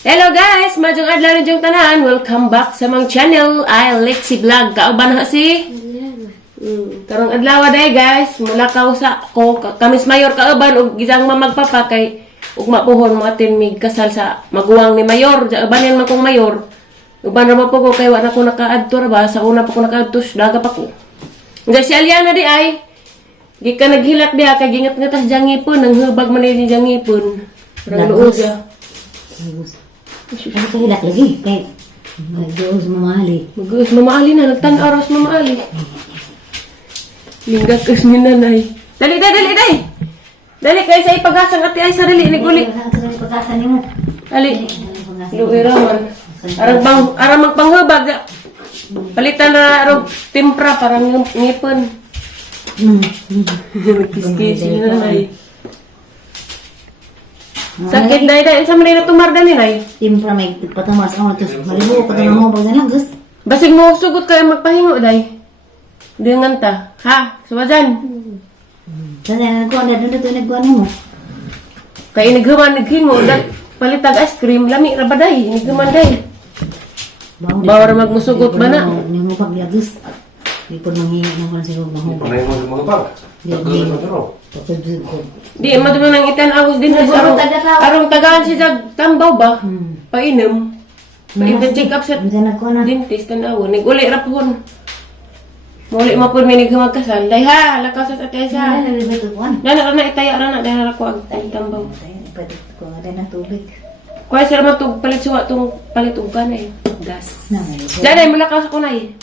Hello guys! Majong adlaw rin yung tanan. Welcome back sa mga channel. I Lexi Vlog. Kauban na si? Karong adlaw day guys. Mula kausa ko. Kamis mayor kauban. Ug gisang mamagpapa kay ug mapuhon mga tinmig kasal sa maguwang ni mayor. Uban yan man kong mayor. Uban ra po ko kay wala ko nakaadto ra ba. Sa una pa ko nakaadto. Daga pa ko. Guys si Aliana di ay. Di ka naghilak diha kay gingat-ngatas jangipon. Nang hubag man ni jangipon. Parang luod ya. Ano ka hilak lagi? Kay mag-uus mamali. Mag-uus mamali na. Nagtan-aros mamali. Linggat us ni nanay. Dali, dali, dali! Dali, kayo sa ipagasang ati ay sarili. Naguli. Pagkasan niyo mo. Dali. Luiraman. Arang magpanghubag. Palitan na arong timpra. Parang ngipon. Nagkiskis ni nanay. Sakit dahil dahil sa manila tumarda ni nay. Timpra may patamas ako ito. Malibu ko ito mo pag ganyan. Gus. Basig mo sugot kayo magpahingo dahil. Dengan ta. Ha? Suwajan. Kasi nagkuhan na doon ito nagkuhan mo. Kaya naghingo. Palitag ice cream. Lami rabaday. Naghuman day. Bawar magmusugot ba na? Hindi mo paglagos. Hindi po manghingi ng kung siguro mahubag. Panay mo mga bag. Hindi. Di, madumi nang itan awas din. Arong tagaan si Zag tambaw ba? Painom. Painom check up sa Diyan nagkuhan na. dentist tanaw. Naguli rapon. Muli mapun may nagmagkasal. Day ha, lakaw sa atay sa. Dana na itaya ra na dahil ako ang tambaw. Pwede ko nga din ng tubig. Kuya sir matug palit suwa tong palit og kanay. Gas. Naman. Dana mulakaw sa kunay.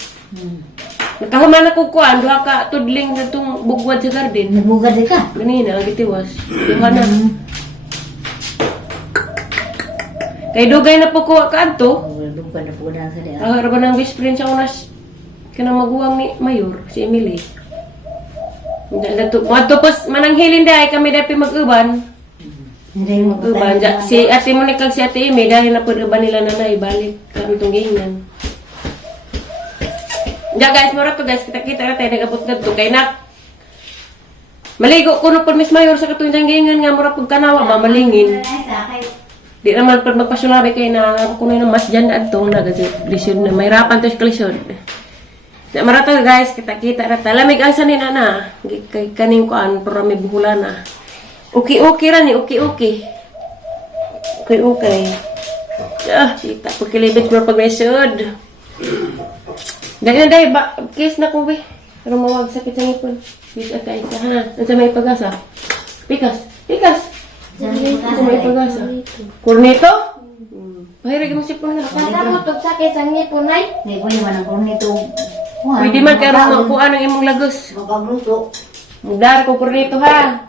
Nakahuman ako kuan duha ka tudling sa tong bugwad sa garden. Nagbugad din ka. Ganina ang gitiwas. Duha na. Kay dugay na po ko kadto. Lugpan na po na sa diya. Ara ba nang best friend sa unas kanang maguwang ni Mayor si Emily. Madto pos mananghilin dai kami dapat mag-uban. Hindi mo Uban si Ate Monica kag si Ate Amy dahil na pud uban nila nanay balik kami tong gingan. Ya guys, mura to guys, kita-kita na tayo nag-abot na to kay nak. Maligo ko no pud Miss Mayor sa katong gingan nga mura pud kanawa mamalingin. Di naman pud magpasulabi kay na kuno na mas dyan adto na kasi lisod na may rapan to lisod. Ya mura to guys, kita-kita na ta. Lamig ang sanin ana. Kay kaning kuan pero may buhulan na. Okay ra ni, okay. Okay. Ah, kita po kilibit mo pag mesod. Dahil na ba, case na ko be. Pero mawag sakit sa ngipon. Bis at kain ka ha. Ano sa may pag-asa? Pikas. Ano may pag-asa? Corneto? Pahirig mo si Puna. Nasa mo tog sakit sa ngipon ay. Hindi ko naman ang kung nito. Pwede man karoon ng kuan ang imong lagos. Magpagluto. Mudar ko corneto ha.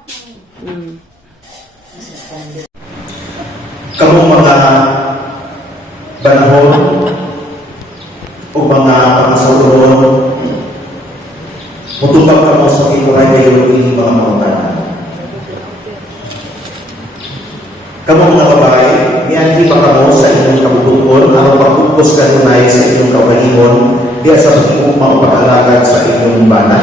Kamu mga banhol o mga pangasulon mutubag ka mo sa kibuhay kayo ng mga mga kamu mga babae niyan ba kamo sa inyong kabututon ang pagpupos ka tunay sa inyong kaugalingon diya sa pagpupos mapag-alagan sa inyong bana.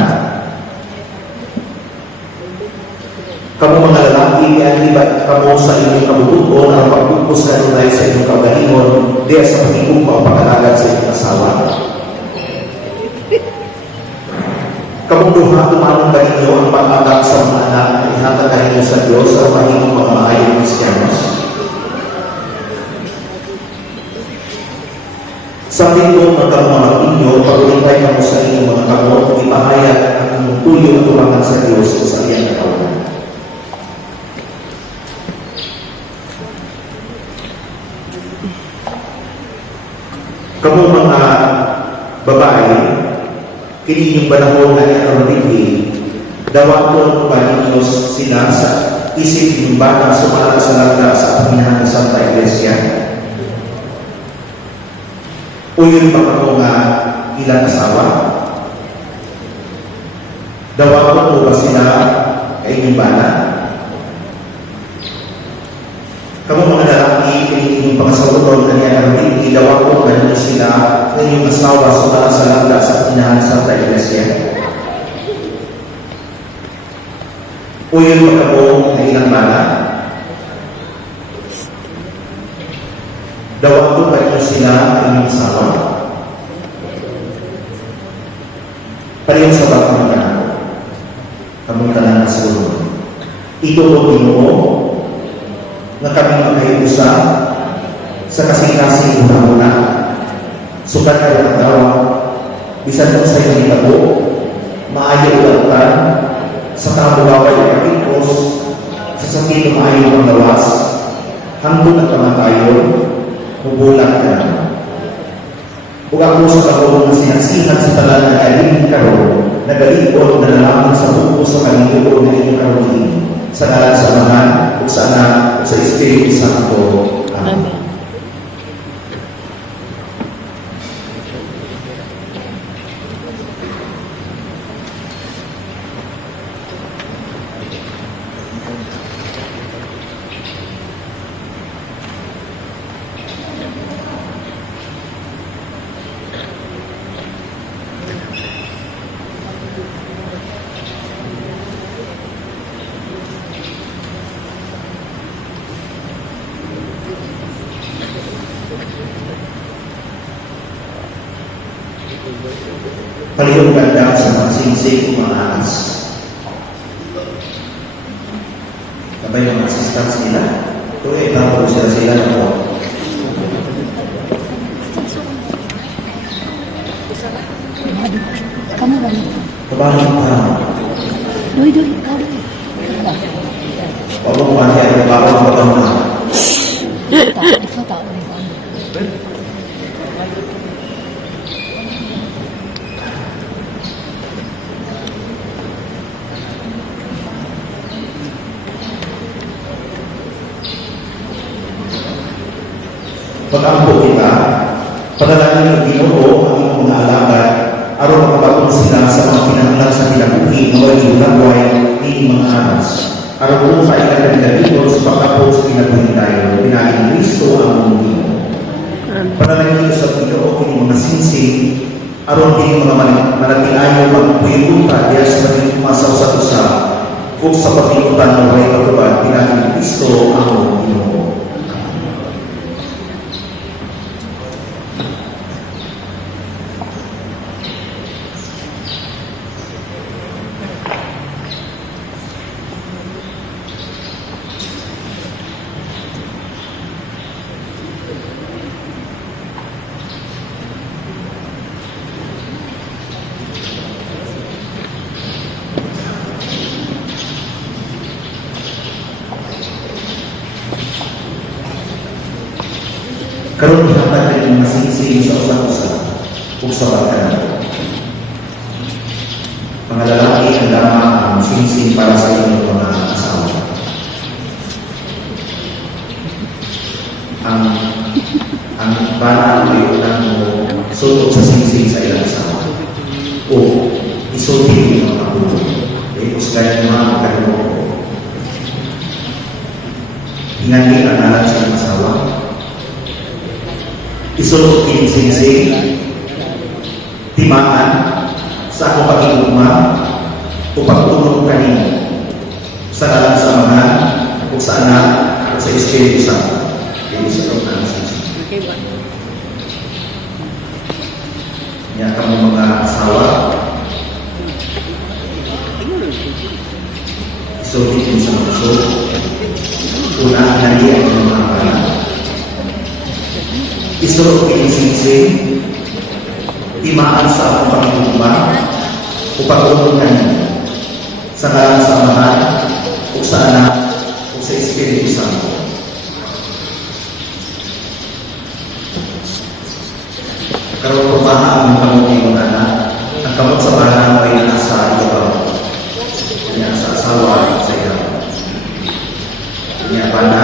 Kamu mga lalaki, yan ba kamo sa inyong kabututon ang pagpupos na tunay sa inyong kaugalingon diya sa pagiging mapag-alagan sa inyong asawa. Kamu duha tumanong ba ninyo ang pag-agak sa mga anak na ihatag ka ninyo sa Diyos sa pagiging mga maayong Kristiyanos. Sa lingkod ng kamulang ninyo, pag-ulitay kamo sa inyong mga kamot, ipahayag ang inyong tuyo at tumangan sa Diyos sa iyang katawan. Kamu mga babae, kini yung panahon na iarorigi, dawaton pa ninyo sila sa isip yung bata sumala sa lagda sa Panginoon ng Santa Iglesia. Uyon pa kamu nga ilang asawa. Dawaton mo ba sila kay inyong bata? Kamu mga lalaki, kinikinig pangasaluton na niya ang ilaw ko na sila na inyong asawa sumala sa lagda sa Panginoon ng Santa Iglesia. Uyon pa kamu na ilang bata. Dawa ko pa niyo sila ang inyong asawa. Pariyan sa bakang ka, kamong tanan na sulod. Ito ko Ginoo nga kami magkaiusa sa kasing-kasing una-una. Sukat ka ng tawa, bisan mo sa iyong itabo, maayo ulatan, sa kamubaway ng kapitos, sa sakit ng maayo ng lawas, hanggang at kamatayon, mubulat ka. Huwag ako sa karoon na sinasihan sa talan na galing karoon, nagaliipon na nalaman sa buko sa kaniluon na inyong karoon, sa ngalan sa Amahan, o sa Anak, o sa Espiritu Santo. Amen. Palihog ganda sa mga singsing o mga anas. Sabay ng mga assistants nila. Ito eh, bago sila na po. Kamu ba? Kabalik pa. Doy, ikaw doy. Huwag mo kumati at babang babang na. Ikaw tao na ikaw. Pag-ampo kita, panalangin ng Ginoo ang iyong mga alagad, aron makabagong sila sa mga pinanglan sa pinabuhi na walang lagway ni mga anas. Aron kung kailan na dito sa pagkapos sa pinabuhi tayo, pinaging Kristo ang mundo. Panalangin sa Ginoo kung mga sinsing, aron din mga manatilayo magpuyuta diya sa mga kumasaw sa usa, kung sa pagkikutan ng way pagkabad, pinaging Kristo ang mundo. Karon gihatag ng mga singsing sa usa-usa ug sa batan. Mga lalaki ang dama ang singsing para sa inyong mga asawa. Ang bana ay unang mo sulod sa singsing sa ilang asawa. O isulti ng mga abulo. Ipos gaya ng mga kalimoko. Hingani ang alam sa ilang asawa. Isulot kini singsing, timaan sa akong pag-iugma o pagtulong kanino sa ngalan sa Amahan o sa Anak o sa Espiritu Santo. Ini sa loob ng singsing. Yan kami mga asawa. Isulot kini sa puso. Una ang nariyan ng mga anak. Isulot kini singsing, timaan sa akong pangingugma o pagtulong kanino sa ngalan sa Amahan o sa Anak o sa Espiritu Santo. Karon pumaha ang kamot ng anak, ang kamot sa bahan ay nasa ibabaw, nasa asawa sa ibabaw. Niya bana,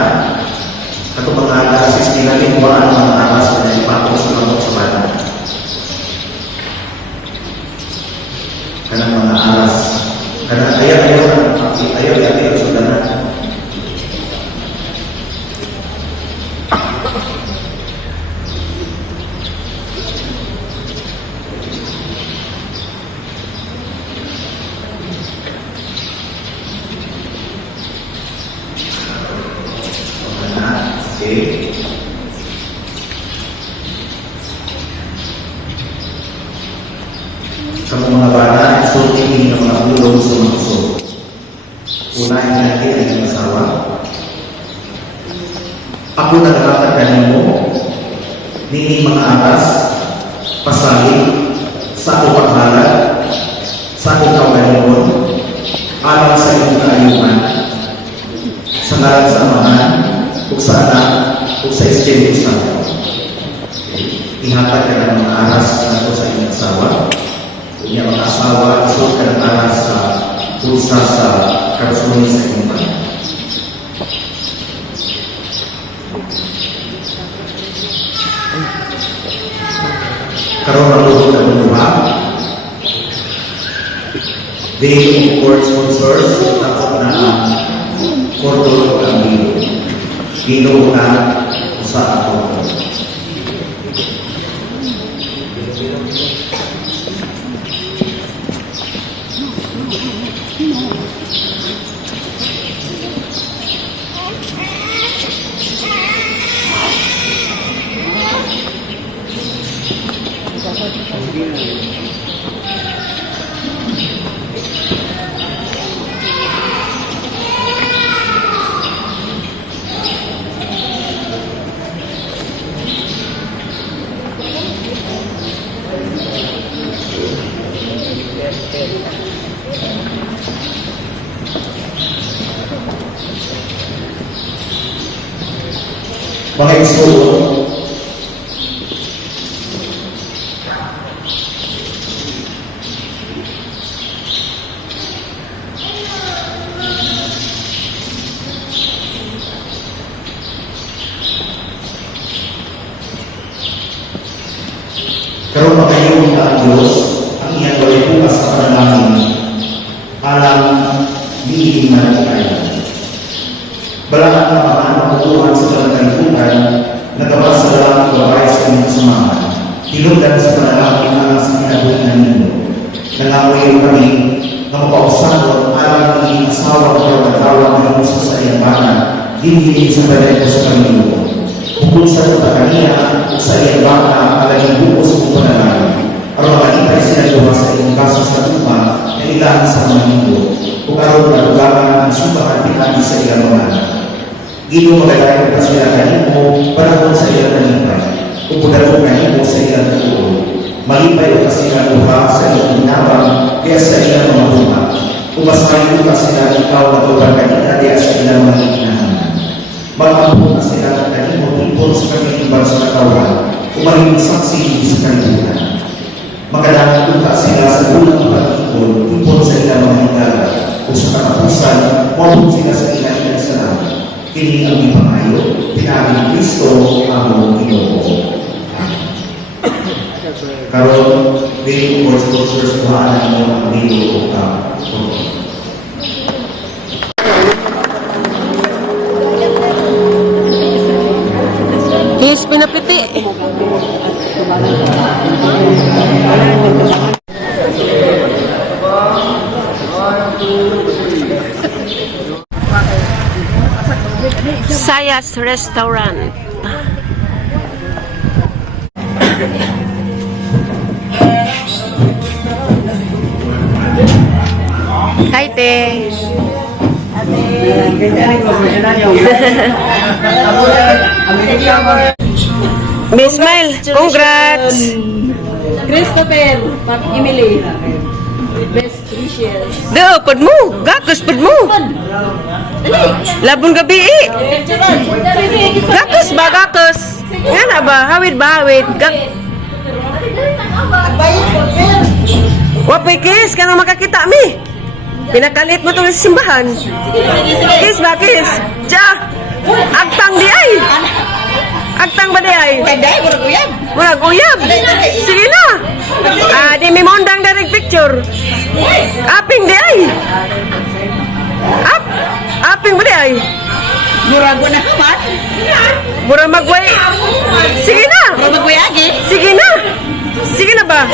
ato mga alas nila limuan ang mga alas na ipatong sa kamot sa bahan. Kanang mga alas, kanang ayaw sa danan. Okay. Kamu mga bata, sultingin ng mga ulong sa mga uso. Unahin natin ay ang asawa. Ako naglatag kanimo, nining mga aras, pasalit, sa akong paghalag, sa akong kaugalingon, alang sa iyong kaayuman, sa ngalan sa Amahan, o sa Anak, o sa Espiritu Santo. Ihatag ka ng mga aras na sa iyong asawa. Kung niya mga asawa, isuot ka ng aras sa pulsa sa karasunin sa iyong bayan. Karoon ang luhod ng luha. Being court sponsors, takot na ang kordon ang bilo. Bilo na sa ako. Mga igsoon, karoon pa kayo ang Diyos, ang iyang gawin bukas sa panalangin, alam diiling na kayo. Balakan na mga makukuhan sa kalagaliputan, nagawa sa lalaki babae sa inyong samahan, hilundan sa panalangin alang sa kinabuhian ninyo. Nangawayo kami na mapausanon alang ng asawa at pagkatawag ninyo sa iyang bana, hindi sa talento sa Panginoon. Bukod sa kaniya sa iyang baka alaging bukos ng panalangin. Aron makita sila luha sa iyong kaso sa tuma na ilan sa mga mundo. Kung aron na lugaran ang subahan pinagi sa iyang mga anak. Gino magalayan pa sila kanimo panahon sa iyang nalipay. Kung pudalong kanimo sa iyang tuon. Malipay o kasi luha sa iyong inawang kaya sa iyang mga tuma. Kung mas mayo kasi na ikaw na tuban kanina kaya sa iyang mga inahan. Magpapun na sila ng kanimo tungkol sa kanilang sa katawan o maging saksi sa kanilang. Magandang tuka sila sa unang pag-ikon tungkol sa ilang mga hingala o sa katapusan, mabot sila sa ilang sa namin. Kini ang ipangayo, pinaging Kristo ang Ginoo. Karon, being for sponsors, kuhaan ang inyong video o Please, pinapiti. Sayas Restaurant. Hi, Te. Miss Smile, congrats! Christopher, Pat Emily. Best wishes. Do, pad mo! Gakos, pad mo! Labon gabi eh! Gakos ba, gakos? Nga na ba? Hawid ba, hawid? Wapay kiss, ka nang makakita mi! Pinakalit mo itong simbahan. Kiss ba, kiss? Tiya! Agtang di ay! Agtang ba di ay? Murag uyab! Sige na! Di may mondang direct picture. Aping di ay! Aping ba di ay? Murag na kamat. Murag magway. Sige na! Murag magwayagi. Sige na! Sige na ba?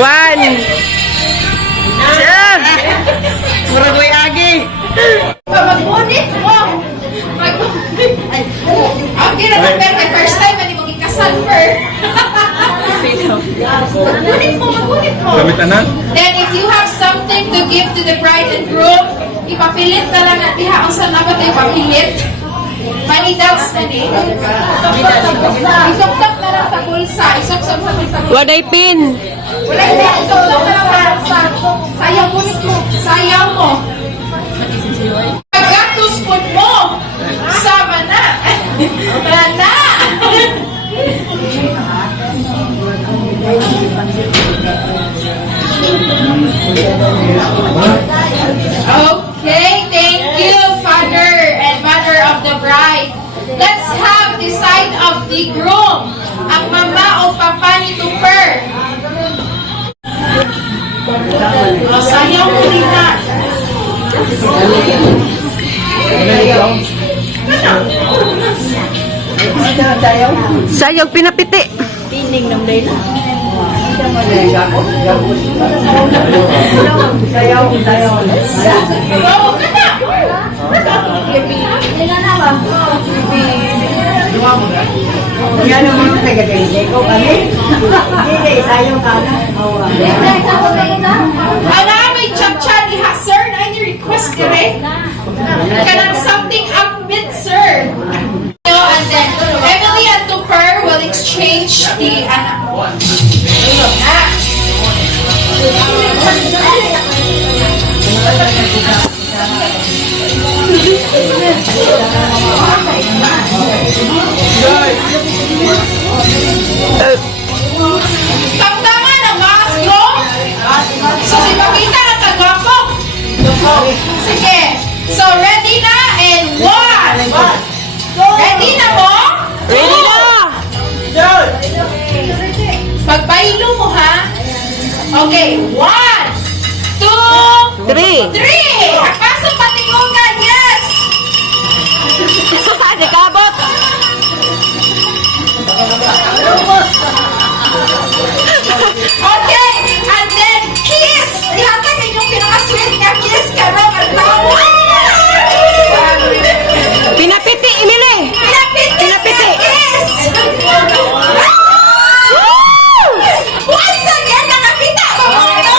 1. Tiya! Murag magwayagi. Mag-unit mo! Mag-unit! Ang ginagawa pero first time, hindi mo kikasal, per. Magunit mo, magunit mo. Gamit anak? Then if you have something to give to the bride and groom, ipapilit na lang at diha ang sana ba tayo ipapilit? Manidals na ni. Isok-sok na lang sa bulsa. Isok-sok na lang sa bulsa. Waday pin. Wala hindi. Isok-sok na lang sa sayaw mo. Sayaw mo. Pagkatus food mo. Sama na. Wala na. Okay, thank you, father and mother of the bride. Let's have the side of the groom. Ang mama o papa ni Tupper. Sayaw mo nila. Sayog pinapiti. Go, ka na. Ala, may chat-chat diha, sir. Na any request dire? Kanang something upbeat, sir. And then, Emily and Tupper will exchange the anak mo. Tamtaman ang mas yung so si Pakita ang kagwapo. Sige. So ready na and one. Ready na mo? Ready na! Pagpailo mo ha. Okay. 1, 2, 3. 3. Pasok patingugan. Yes. Dekabot. Okay. And then kiss. Ihatag inyong pinaka-sweet nga kiss ka na magtawa. Pinapiti, Emily. Pinapiti. Kiss. Once again, nakakita ko mo, no?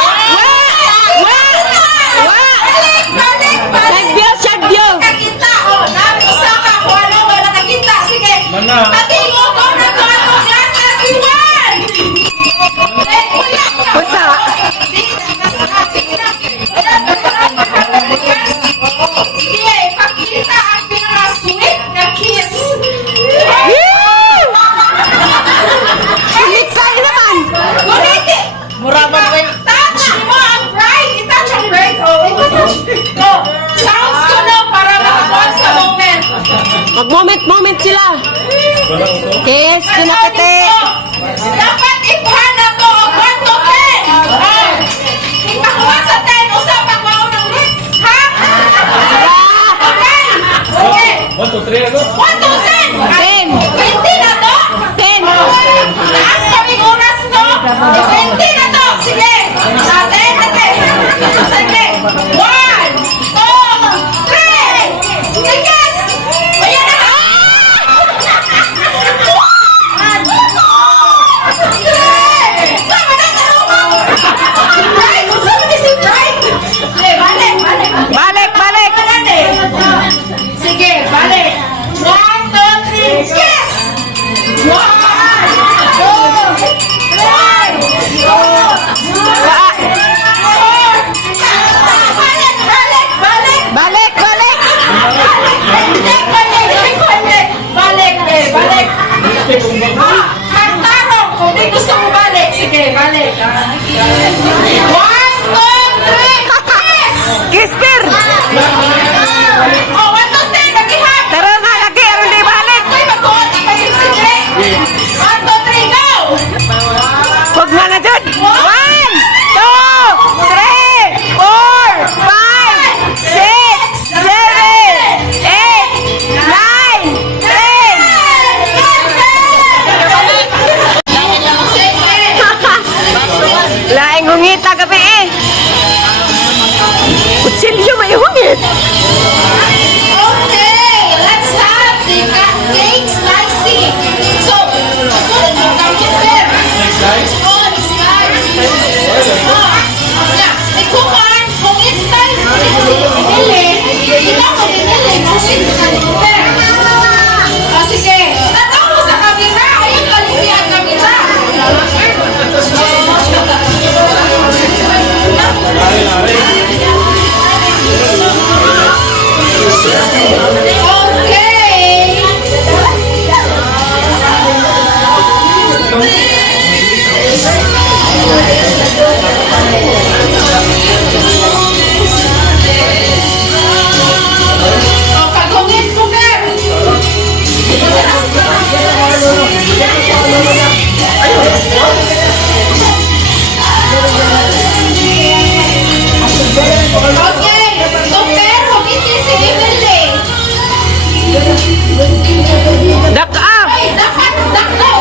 Balik. Shagbyo, shagbyo. Nakakita, oh. Nakusa ka kung ano ba nakakita. Sige. Mana? Patingo ko na to. Ano nga sa everyone? Eh, kuya. Pusa. Sige, pakita ang pinaka-sweet na kiss. Sumiksay naman. Guniti! Muraban ko yung... Touch mo ang bride! I-touch ang bride! Oh, i-touch. Oh, sounds ko na para makakuha sa moment. Mag-moment sila. Kiss, pinapiti. Dapat ipuhan na to ang 1 to 10. Oh, ipakuha sa 10. Usa, pakuha ng lips. Ha? Okay. Sige. 1, 2, 3, ano? 1 to 10. 10. 20 na to. 10. Taas kaming oras to. 20 na to. Sige. Natin. Sige. 1, 2, 3. Sige. Ayan na. Sama na talungan. Right. Sama ni si Bright. Sige, balik. Balik. Sige, balik. 1, 2, 3. Kiss. 1, 2, 3. Balik. Balik. Magtarong kung di gusto mo balik. Sige, balik. 1, 2, 3. Kiss! Kister. Oh, 1, 2, 3. Nagihan. Tara na, lagi. Aron di balik. Ay, magkuhan ka pa yung sige. 1, 2, 3, go! Huwag mo na dyan. 1, 2, 3, 4, 5, 6, 7, 8, 9, 10. Laing hungita gabi eh. Kutsilyo may hungit. Okay, let's have the cake slicing. So, put it on the Oh, disguise. Oh, na, ikaw man, kung itay, inili, ikaw mo inili, kung itay, oh, sige. Tataw mo sa kamera, ayun, kaliti ang kamera. Oh, kagungit mo, Ber. Okay, Super, humiti si Emily. Daka! Ay, dapat,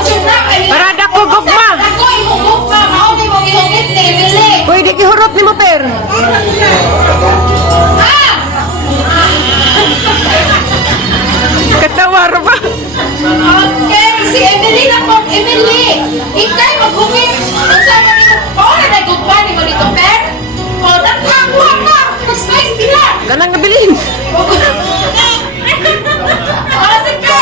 Juna, ay, Para dako gugma! Dako, imugugma, mauni mo gihungit ni Emily. Pwede kihurot ni mo, Per! Ah! Katawar ba? Okay, si Emily na po, Emily. Ikay maghungit. Ang sabi nito, oh, na nagugma ni mo dito, Per. Oh, nakakuha ka. Nag-slice sila. Ganang nabilin! Oh, sige.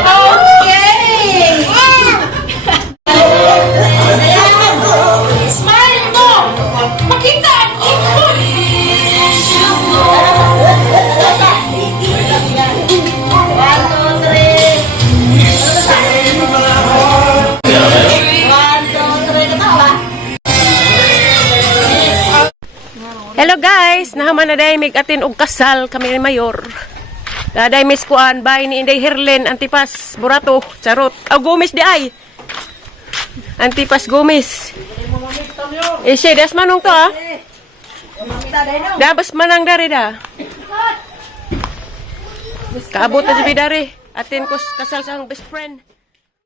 Okay. Smile mo. Pakita ang ikon. Hello guys! Nahaman na day mig atin og kasal kami ni Mayor. Daday Miss Kuan, bay ni Inday Herlen, Antipas, Burato, Charot. Gomez di ay! Antipas Gomez. Siya, das manong to ah. Dabas manang dari da. Kaabot na si Bidari. Atin ko kasal sa akong best friend.